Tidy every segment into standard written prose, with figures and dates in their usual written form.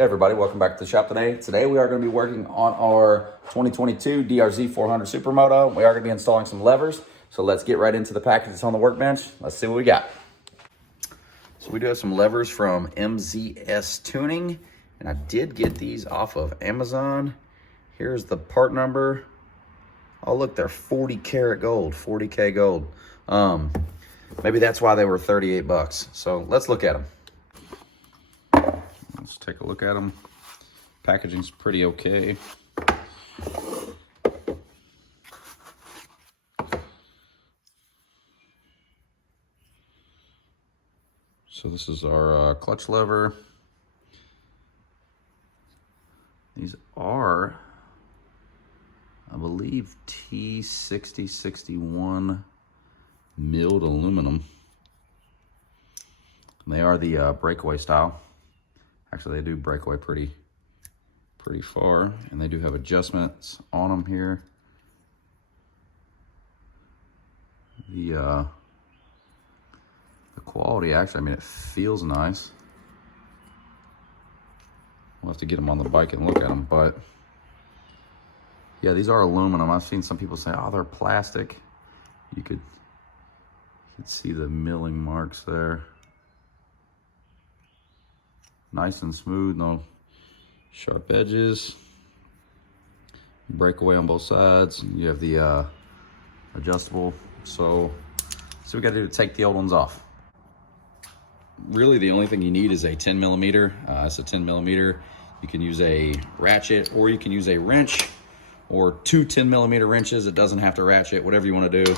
Hey everybody, welcome back to the shop today. Today we are going to be working on our 2022 DRZ400 Supermoto. We are going to be installing some levers. So let's get right into the package that's on the workbench. Let's see what we got. So we do have some levers from MZS Tuning, and I did get these off of Amazon. Here's the part number. Oh look, they're 40 karat gold, 40K gold. Maybe that's why they were 38 bucks. So let's look at them. Let's take a look at them. Packaging's pretty okay. So this is our clutch lever. These are, I believe, T6061 milled aluminum. And they are the breakaway style. Actually, they do break away pretty far, and they do have adjustments on them here. The quality, actually, I mean, it feels nice. We'll have to get them on the bike and look at them, but yeah, these are aluminum. I've seen some people say, oh, they're plastic. You could see the milling marks there. Nice and smooth, no sharp edges. Breakaway on both sides. You have the adjustable. So we got to do to take the old ones off. Really, the only thing you need is a 10 millimeter. It's a 10 millimeter. You can use a ratchet, or you can use a wrench, or two 10 millimeter wrenches. It doesn't have to ratchet, whatever you want to do.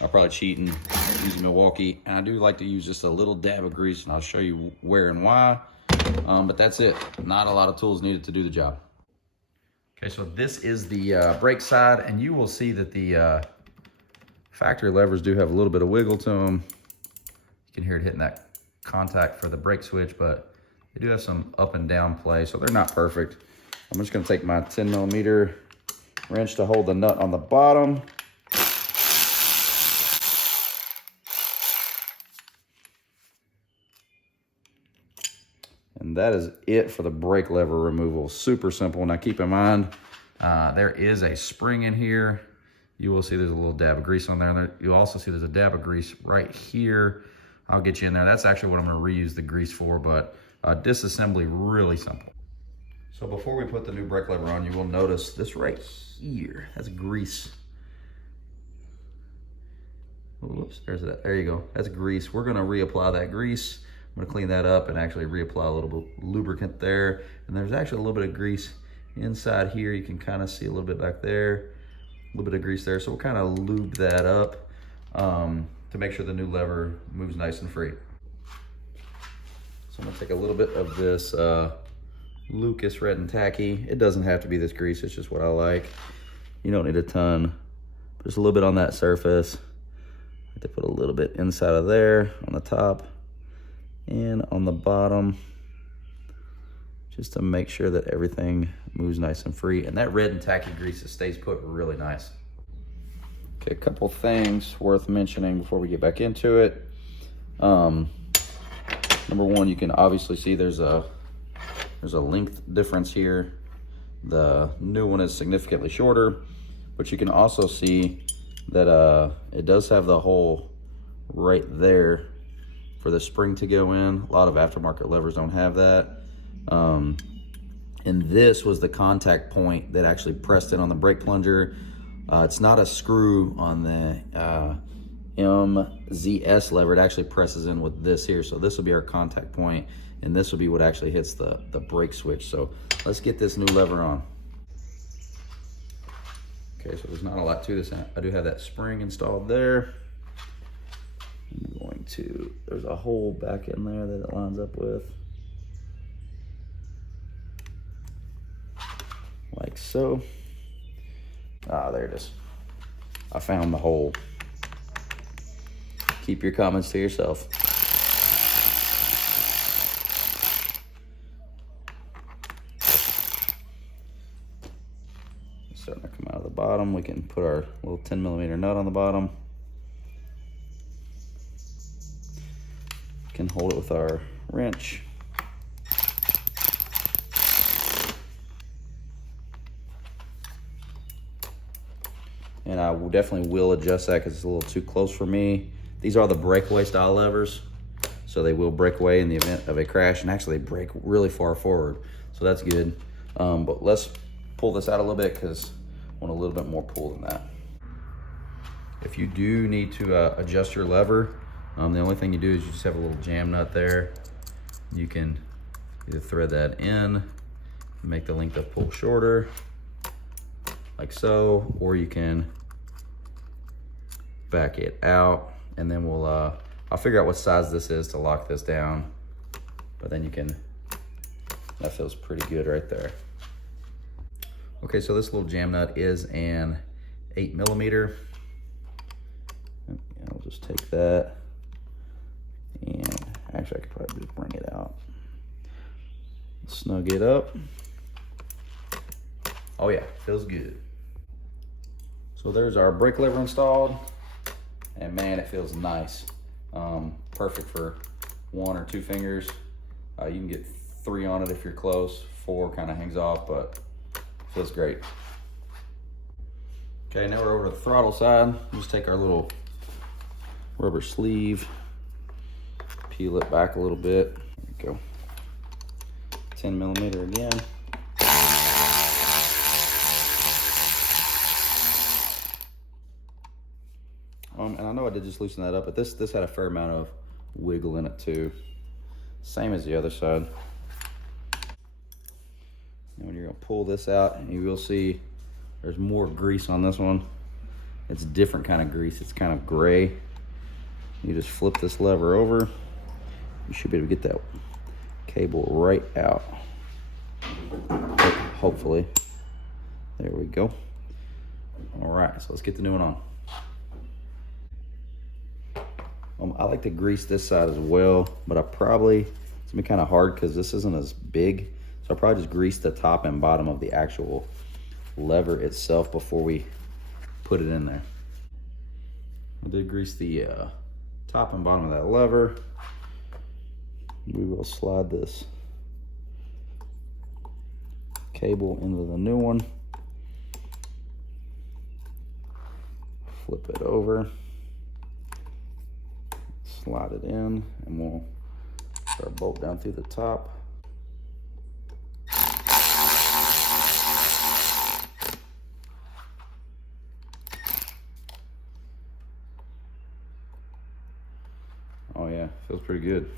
I'll probably cheat and use a Milwaukee. And I do like to use just a little dab of grease, and I'll show you where and why. But that's it. Not a lot of tools needed to do the job. Okay, so this is the brake side, and you will see that the factory levers do have a little bit of wiggle to them. You can hear it hitting that contact for the brake switch, but they do have some up and down play, so they're not perfect. I'm just gonna take my 10 millimeter wrench to hold the nut on the bottom. And that is it for the brake lever removal. Super simple. Now keep in mind, there is a spring in here. You will see there's a little dab of grease on there. You'll also see there's a dab of grease right here. I'll get you in there. That's actually what I'm gonna reuse the grease for, but disassembly, really simple. So before we put the new brake lever on, you will notice this right here, that's grease. Whoops, there you go, that's grease. We're gonna reapply that grease. I'm gonna clean that up and actually reapply a little bit of lubricant there. And there's actually a little bit of grease inside here. You can kind of see a little bit back there, a little bit of grease there. So we'll kind of lube that up to make sure the new lever moves nice and free. So I'm gonna take a little bit of this Lucas Ridden tacky. It doesn't have to be this grease, it's just what I like. You don't need a ton, but just a little bit on that surface. I have to put a little bit inside of there on the top and on the bottom, just to make sure that everything moves nice and free. And that Ridden tacky grease, it stays put really nice. Okay, a couple things worth mentioning before we get back into it. Number one, you can obviously see there's a length difference here. The new one is significantly shorter, but you can also see that it does have the hole right there for the spring to go in. A lot of aftermarket levers don't have that. And this was the contact point that actually pressed in on the brake plunger. It's not a screw on the MZS lever. It actually presses in with this here. So this will be our contact point, and this will be what actually hits the brake switch. So let's get this new lever on. Okay, so there's not a lot to this. I do have that spring installed there. I'm going to, there's a hole back in there that it lines up with. Like so. Ah, there it is. I found the hole. Keep your comments to yourself. It's starting to come out of the bottom. We can put our little 10 millimeter nut on the bottom. Can hold it with our wrench. and I definitely will adjust that because it's a little too close for me. These are the breakaway style levers, so they will break away in the event of a crash, and actually they break really far forward, so that's good. But let's pull this out a little bit because I want a little bit more pull than that. If you do need to adjust your lever, the only thing you do is you just have a little jam nut there. You can either thread that in, make the length of pull shorter, like so, or you can back it out, and then we'll I'll figure out what size this is to lock this down, but then you can, that feels pretty good right there. Okay, so this little jam nut is an 8mm. I'll just take that, and actually I could probably just bring it out, snug it up. Oh yeah, feels good. So there's our brake lever installed, and man, it feels nice. Perfect for 1 or 2 fingers. You can get 3 on it if you're close. 4 kind of hangs off, but feels great. Okay, now we're over to the throttle side. We'll just take our little rubber sleeve, peel it back a little bit. There we go. 10mm again. And I know I did just loosen that up, but this had a fair amount of wiggle in it too. Same as the other side. And when you're gonna pull this out, and you will see there's more grease on this one. It's a different kind of grease. It's kind of gray. You just flip this lever over. You should be able to get that cable right out. Hopefully. There we go. All right, so let's get the new one on. I like to grease this side as well, but it's gonna be kind of hard because this isn't as big. So I'll probably just grease the top and bottom of the actual lever itself before we put it in there. I did grease the top and bottom of that lever. We will slide this cable into the new one. Flip it over. Slide it in, and we'll put our bolt down through the top. Oh yeah, feels pretty good.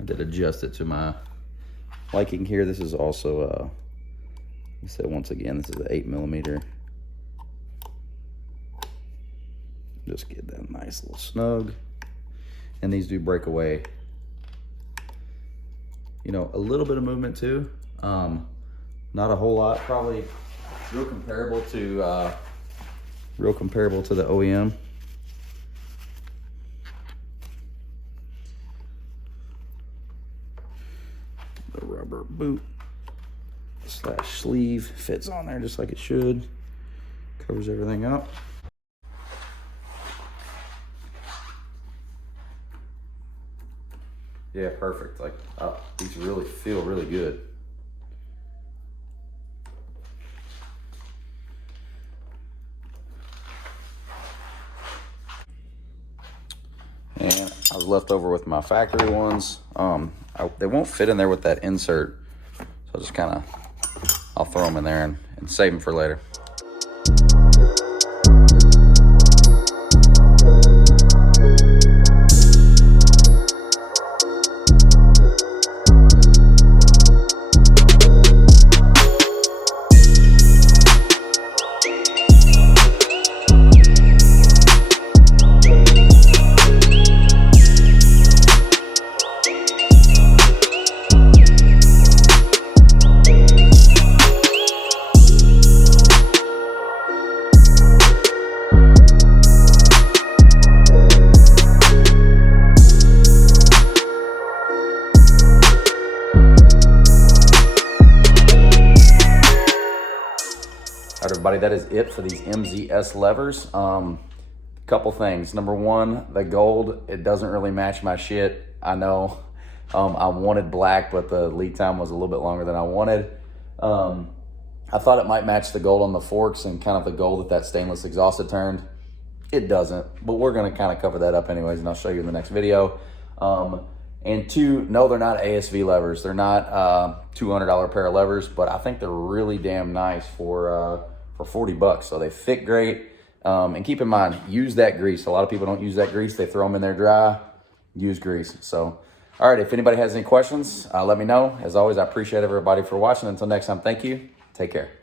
I did adjust it to my liking here. This is also, you said once again, this is the 8mm. Just get that nice little snug. And these do break away. You know, a little bit of movement too. Not a whole lot, probably real comparable to the OEM. The rubber boot / sleeve fits on there just like it should. Covers everything up. Yeah, perfect. Like, these really feel really good. And I was left over with my factory ones. They won't fit in there with that insert, so I'll just kind of, I'll throw them in there and save them for later. Everybody, that is it for these MZS levers. Couple things. Number one, the gold, it doesn't really match my shit. I know. I wanted black, but the lead time was a little bit longer than I wanted. I thought it might match the gold on the forks and kind of the gold that stainless exhaust had turned. It doesn't, but we're gonna kind of cover that up anyways, and I'll show you in the next video. And two, no, they're not ASV levers. They're not $200 pair of levers, but I think they're really damn nice for 40 bucks. So they fit great. And keep in mind, use that grease. A lot of people don't use that grease. They throw them in there dry. Use grease. So, all right, if anybody has any questions, let me know. As always, I appreciate everybody for watching. Until next time, thank you. Take care.